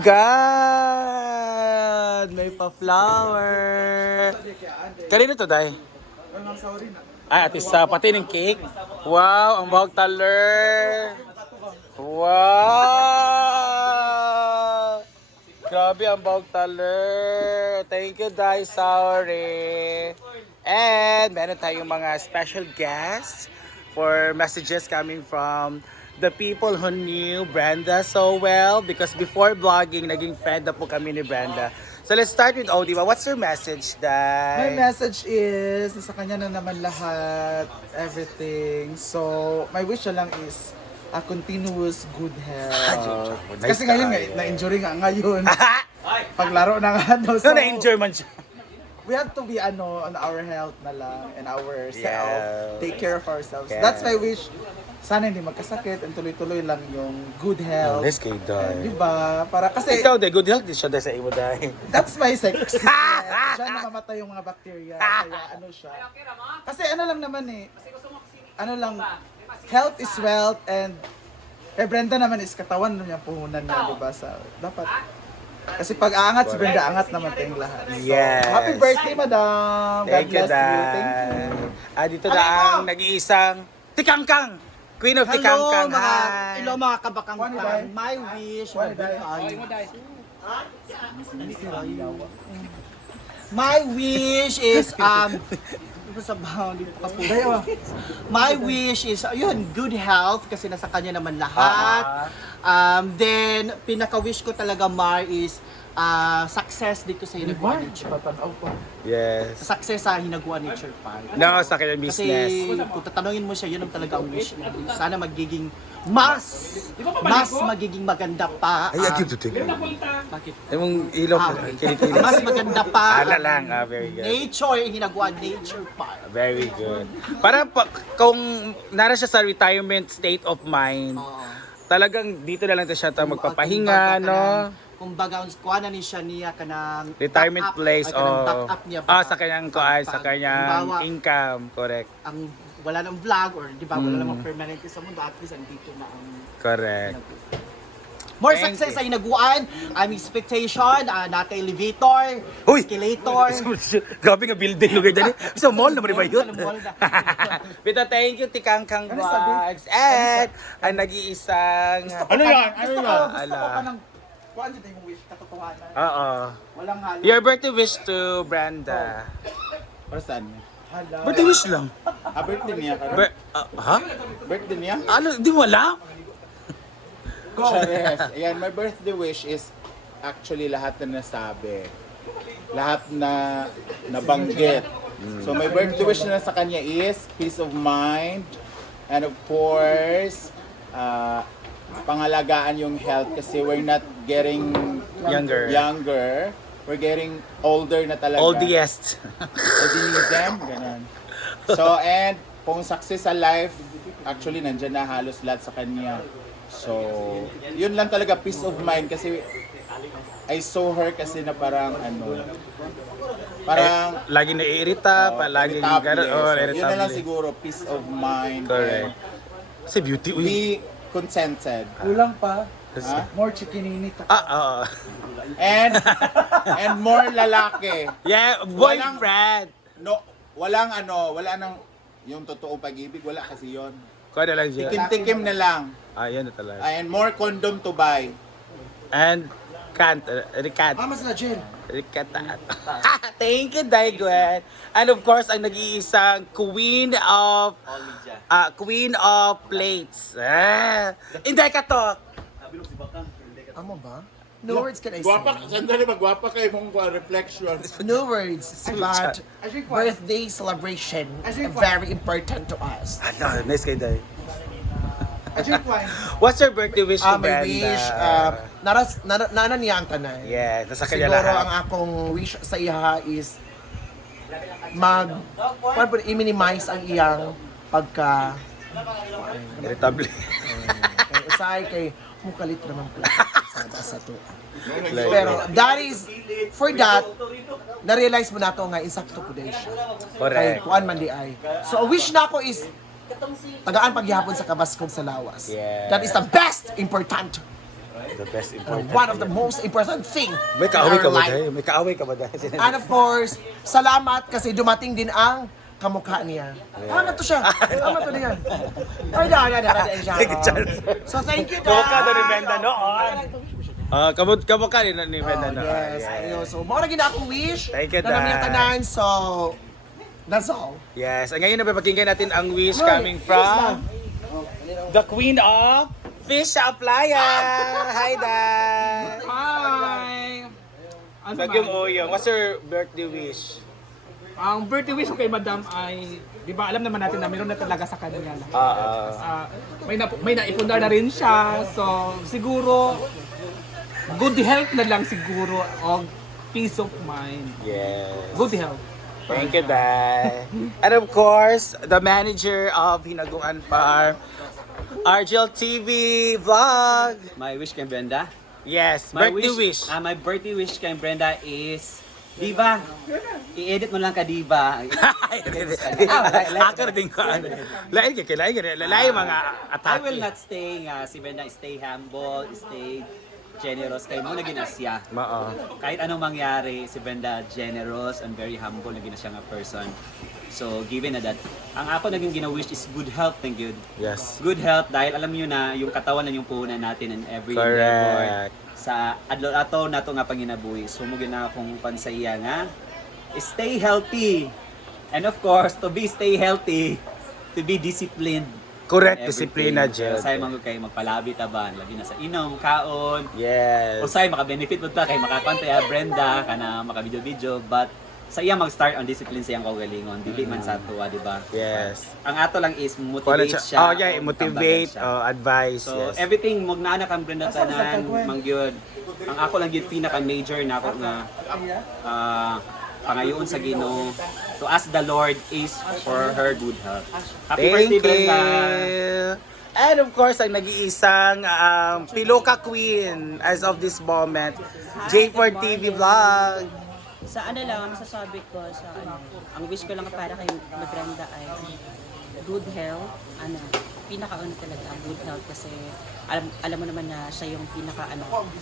God! May pa-flower. Kanino to, Day? Ay, at isa, pati ng cake. Wow, ang bahog taler. Wow! Grabe ang bahog taler. Thank you, Day. Sorry. And meron tayong mga special guests for messages coming from the people who knew Brenda so well because before vlogging, naging friend na po kami ni Brenda. So let's start with Odiwa. What's your message, My Day? message is, sa kanya na naman lahat, everything. So, my wish na lang is a continuous good health. Nice Kasi ngayon, tayo. na-injury nga ngayon. Paglaro na nga, no? So, na-enjoy man siya. We have to be on our health na lang and our self. Yes. Take care of ourselves. Yes. That's my wish. Sana hindi magkasakit and tuloy-tuloy lang yung good health. Let's go, Day. Diba? Para kasi, Ikaw, Day, good health din siya, Day, sa iyo, Day. that's my sex. Diyan namamatay yung mga bacteria. Kaya ano siya. Kasi ano lang naman eh. Ano lang, health is wealth and kay Brenda naman is katawan niya puhunan niya, diba? Sa, dapat. Kasi pag aangat si Brenda, angat naman tayong lahat. So, Yes. happy birthday, madam. God Thank you, bless you. Thank you. Day. Dito na ang nag-iisang Tikangkang. Queen of Tikangkang. Hi. Hello mga kabakangkang. Day? My wish, One day. my wish is sa hindi pa po. My wish is yun, good health kasi nasa kanya naman lahat. Then pinaka-wish ko talaga Mar is success dito sa Hinaguan Nature. Patanaw pa. Yes. Success sa Hinaguan Nature Park. No, sa kanyang Kasi business. kung tatanungin mo siya, yun ang talaga ang wish niya. Sana magiging mas magiging maganda pa. Ay, agad ito. Bakit? Ay, mong ilaw ka. Kilit-kilit. Mas maganda pa. Ala lang, very good. Nature, yung Hinaguan Nature Park. Very good. Parang kung nara siya sa retirement state of mind, talagang dito na lang siya magpapahinga, no? Kumbaga, kuha na ni siya niya kanang Retirement place, kanang back up niya ba? sa kanyang kuan, sa kanyang Halimbawa, income, correct. ang wala nang vlog or di ba wala namang permanente sa mundo, at least andito na ang Correct. more Thank success you. sa Hinaguan, ang expectation, nata elevator, Uy! escalator. Grabe nga building lugar dyan. Sa mall naman ba yun? Sa mall na. Pita, thank you, Tikangkang Ano sabi? Vlogs. And ang nag-iisang... Ano yan? Ano yan? Gusto Ala. ko pa ng, kuhaan dito yung wish, katotohanan. Oo. Walang halo. Your birthday wish to Brenda. Para saan? Hala. Birthday wish lang. Birthday niya ka? Ha? Birthday niya? Ano? Di wala? Chares. Ayan, my birthday wish is actually lahat na nasabi. Lahat na nabanggit. So my birthday wish na sa kanya is peace of mind and of course, pangalagaan yung health kasi we're not getting younger. We're getting older na talaga. Oldest. Odinism, ganun. So, and kung success sa life, actually, nandyan na halos lahat sa kanya. So, yun lang talaga, peace of mind. Kasi, I saw her kasi na parang, parang, Lagi naiirita, lagi irritable. gano'n. So, yun na lang Irritable. siguro, peace of mind. Correct. Kasi beauty, And uy. be contented. Kulang pa. Ha? More chikinini. Oo. And more lalaki. Yeah, boyfriend. No, wala nang, yung totoong pag-ibig, wala kasi yon. Kuha na lang siya. Tikim-tikim na lang. Yan na talaga. And more condom to buy. And Ricat. Mamas na, Jen. Ricata. Thank you, Daigwen. And of course, ang nag-iisang Queen of Plates. Hindi ka to. Amo ba? No words can I Guwapa, say. sandali ba? Guwapa kayo mong reflection. No words, but birthday celebration very important to us. Ano, nice kay Day. I drink wine. What's your birthday wish to My Brenda? wish, nana niya ang tanan. Yeah, nasa kanya Siguro lahat. ang akong wish sa iya is i-minimize ang iyang pagka Irritable. kay usay kay mukalit naman po sa to. Pero that is for that na-realize mo na to nga insakto po din siya. Kay Correct. kuan man di ay. So a wish na ko is tagaan paghihapon sa kabaskog sa lawas. Yeah. That is the best important. The best important. One of the most important thing. May kaaway in ka our ba life. dahil? May kaaway ka ba dahil? And of course, salamat kasi dumating din ang kamukha niya. Tama to siya. Tama to niya. Ay, na siya. So thank you, Kamukha daw ni Dad. Brenda noon. Kamukha ni Brenda noon. Yes, ayun. So, mga na ako wish. Thank you, na namin Dad. tanan. So, that's all. Yes. Ngayon na papakinggan natin ang wish coming from the Queen of Fish sa Playa. Hi, Dad. Hi! Ano Bagyong ba? Oyong. What's your birthday wish? Ang birthday wish ko kay Madam ay, di ba alam naman natin na meron na talaga sa kanya lahat. May naipundar na rin siya. So, siguro, good health na lang siguro o peace of mind. Yes. Good health. Thank you, Dad. And of course, the manager of Hinaguan Farm, RGL TV Vlog. My wish kay Brenda? Yes, My birthday wish. My birthday wish kay Brenda is Diva. I-edit mo lang ka Diva. Ako rin ko. Lain ka, lain mga I atake. will not stay nga si Brenda stay humble, stay generous kay mo naging asya. Mao. Kahit anong mangyari, si Brenda generous and very humble naging siya nga person. So given na that, ang ako naging gina-wish is good health, thank you. Yes. Good health dahil alam niyo na yung katawan na yung puhunan natin in every endeavor. Correct. Sa adlaw ato nato nga panginabuhi. So mo gina akong pansaya nga stay healthy. And of course, to be stay healthy, to be disciplined. Correct, Everything. disiplina, Jed. Usay man kay magpalabi taban, lagi na sa inom, kaon. Yes. Usay maka-benefit mo ta kay makakontay Brenda kana maka-video-video, but sa iya mag-start on discipline sa iyang kaugalingon, dili man sa tuwa, di ba? Yes. Ang ato lang is Wala motivate siya. siya. Oh, yeah, o motivate, tambagan siya. advice, So yes. everything magnaana kang Brenda tanan, mangyud. Ang ako lang gyud pinaka major na ako nga pangayoon sa Ginoo to ask the Lord is for her good health. Happy Thank birthday, Brenda. you. And of course, ang nag-iisang Piloka Queen as of this moment, J4 TV Vlog. Sa ano lang, ang masasabi ko sa ano, ang wish ko lang para kay Brenda ay good health, pinaka-ano talaga ang good health kasi alam mo naman na siya yung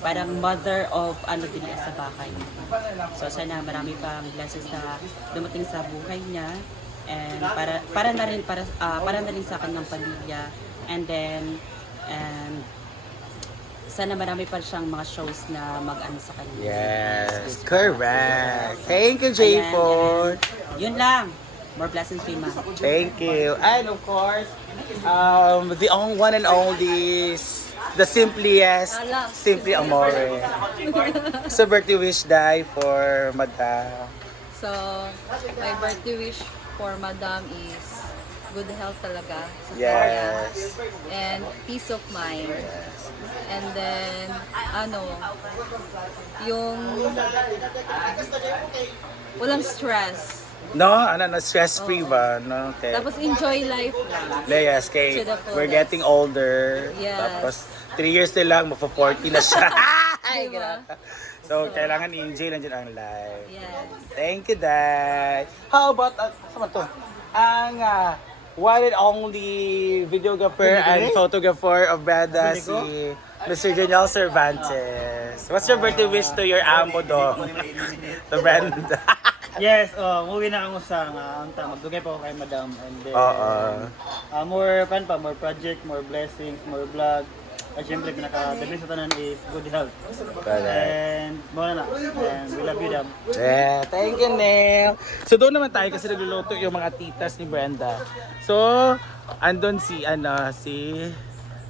parang mother of din sa bahay. So sana marami pang blessings na dumating sa buhay niya and para na rin sa kanyang pamilya and sana marami pa siyang mga shows na mag-ano sa kanya. Yes, correct. Thank you, Ayan, J4. ayan. Yun lang. More blessings kay Ma. Thank you. And of course, the one and only, the simplest, Simply Amore. So birthday wish die for Madam. So, my birthday wish for Madam is good health talaga sa kanya. Yes. And peace of mind. And then, yung walang stress. No, stress-free ba? No, okay. Tapos enjoy life lang. Yes, kay To the we're fullest. getting older. Yes. Tapos 3 years na lang, magpa-40 na siya. Ay, Diba? So, kailangan i-enjoy lang dyan ang life. Yes. Thank you, Dad. How about, saan to? Ang one and only videographer and photographer of Brenda, si Mr. Janelle Cervantes. What's your birthday wish to your amo dong? To Brenda. Yes, muwi na ako sa magdugay pa ako kay Madam and then more project, more blessings, more vlog. At syempre pinaka the best sa tanan is good health. And mo na. And we love you, Dam. Yeah, thank you, Neil. So doon naman tayo kasi nagluluto yung mga titas ni Brenda. So, andun si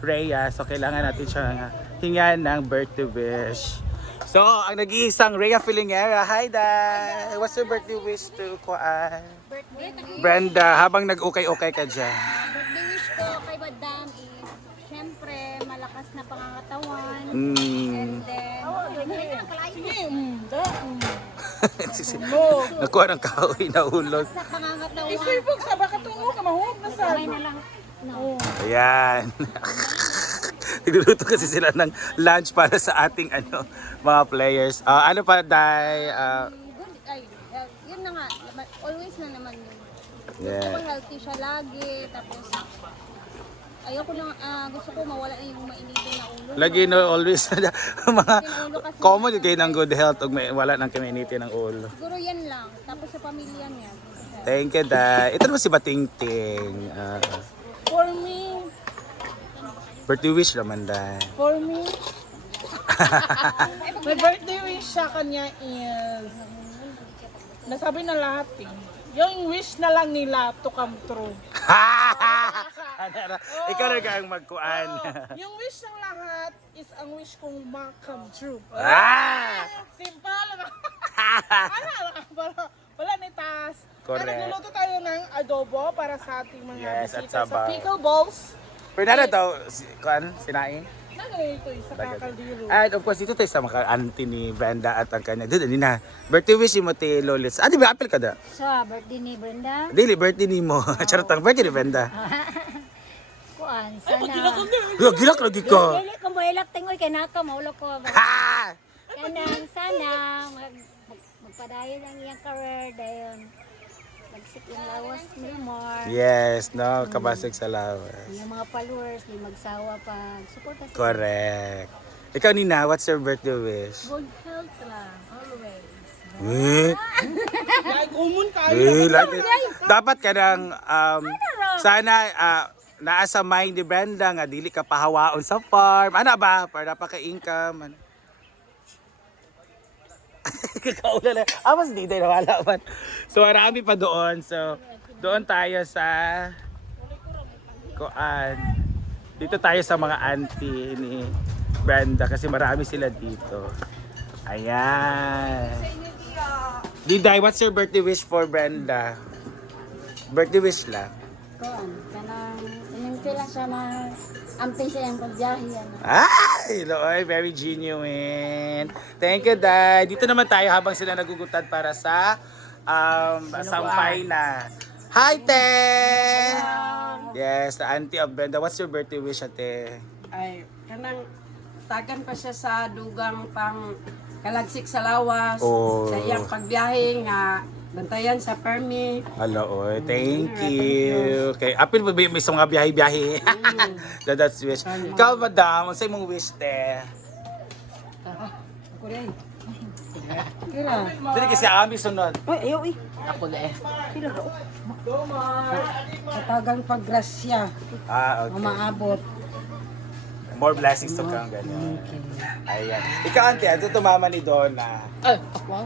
Rhea. So, kailangan natin siya hingan ng birthday wish. So, ang nag-iisang Rhea Filingera. Hi, Dad! What's your birthday wish to Kuan? Brenda, habang nag-ukay-ukay ka dyan. Birthday wish ko kay Madam is, syempre, malakas na pangangatawan. And then, Nakuha ng kahoy na ulog. na pangangatawan. Isipog sa baka tungo ka mahulog na sa. Kamay na lang. No. Ayan. Nagluluto kasi sila ng lunch para sa ating mga players. Ano pa, Day? Yun na nga. Always na naman yun. Gusto Yeah. ko healthy siya lagi. Tapos, ayoko lang, gusto ko mawala na yung mainitin na ulo. Lagi no always mga common yung kayo ng good health ug may wala nang kaminiti ng ulo. Siguro yan lang. Tapos sa pamilya niya. Thank you, Day. Ito naman si Batingting. For me, Birthday wish naman, Day. for me, My birthday wish sa kanya is, nasabi na lahat eh. Yung wish na lang nila to come true. Ikaw na kang magkuan. Yung wish ng lahat is ang wish kong ma-come true. Simple na. Wala ni task. Correct. Nagluluto tayo ng adobo para sa ating mga Yes, at bisita sa sabaw. pickle balls. Pwede na daw, kuan, sinaing? Nagalito sa kakaldiro. And of course, dito tayo sa mga auntie ni Brenda at ang kanya. Doon, na. Birthday wish mo ti Lolis. Di ba apel ka da? So, birthday ni Brenda. Dili, birthday ni mo. Charot ang birthday ni Brenda. Kuan, sana. Gilak lagi ka. Dili ko mo ilak tingoy kay naka maulo ko. Ha! Kanang sana magpadayon ang iyang career dayon. Magsik yung lawas Milmar. Yes, no, kabasig sa lawas. Yung mga followers di magsawa pag suporta sa Correct. Ikaw, Nina, what's your birthday wish? good health lang always. Ay, kumun kayo. Dapat ka ng, sana, naa sa mind ni Brenda nga dili ka pahawaon sa farm. Ano ba? Para pa ka income. Ano? Kakaulan na. Mas di tayo nawala man. So marami pa doon. So doon tayo sa kuan. Dito tayo sa mga auntie ni Brenda kasi marami sila dito. Ayan. Diday, what's your birthday wish for Brenda? Birthday wish lang. Kuan, kanang ining lang sa mga amping sa iyang pagbiyahe ano. Ay, Lord, very genuine. Thank you, Dad. Dito naman tayo habang sila nagugutad para sa sampay na. Hi, Te! Yes, the auntie of Brenda. What's your birthday wish, Ate? Ay, kanang tagan pa siya sa dugang pang kalagsik sa lawas. Oh. Sa iyang pagbiyahe nga bantayan sa permi. Hello, oy. Thank you. Okay, apil mo ba may isang mga biyahe-biyahe? That's wish. Ikaw, madam, ano sa'yo mong wish, Te? Ako rin. Dili kasi ami sunod. Ay, ayaw eh. Ako na eh. Katagang paggrasya. Okay. Maabot. More blessings to come, ganyan. Ayan. Ikaw, Ante, ito tumama ni Donna. Ako?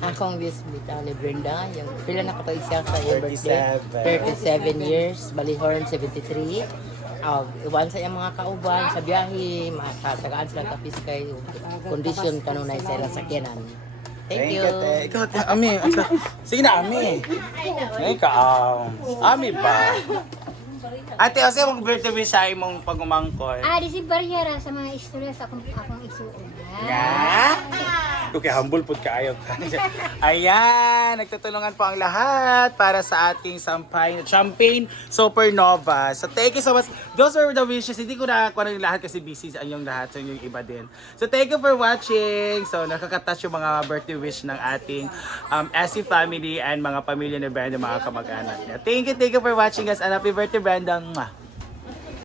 Akong wish ni Brenda, yung pila na kapag siya sa iyong birthday. 37 years, Balihorn 73. Iwan sa iyang mga kauban sa biyahe, matagaan silang kapiskay, kondisyon kanong na sa ilang sakyanan. Thank you. Te. Ikaw, Te, Ami. Sige na, Ami. Ikaw, Ami ba? Ate, o sa'yo mong birthday wish sa imong pag-umangkol? Di si Barriera sa mga istorya sa akong isuon. Nga? Okay, humble po kaayo. Ayan, nagtutulungan po ang lahat para sa ating champagne supernova. So thank you so much. Those are the wishes. Hindi ko na kuha ng lahat kasi busy sa inyong lahat. So yung iba din. So thank you for watching. So nakaka-touch yung mga birthday wish ng ating SC family and mga pamilya ni Brenda, mga kamag-anak niya. Thank you for watching guys. And happy birthday, Brenda. Mwah.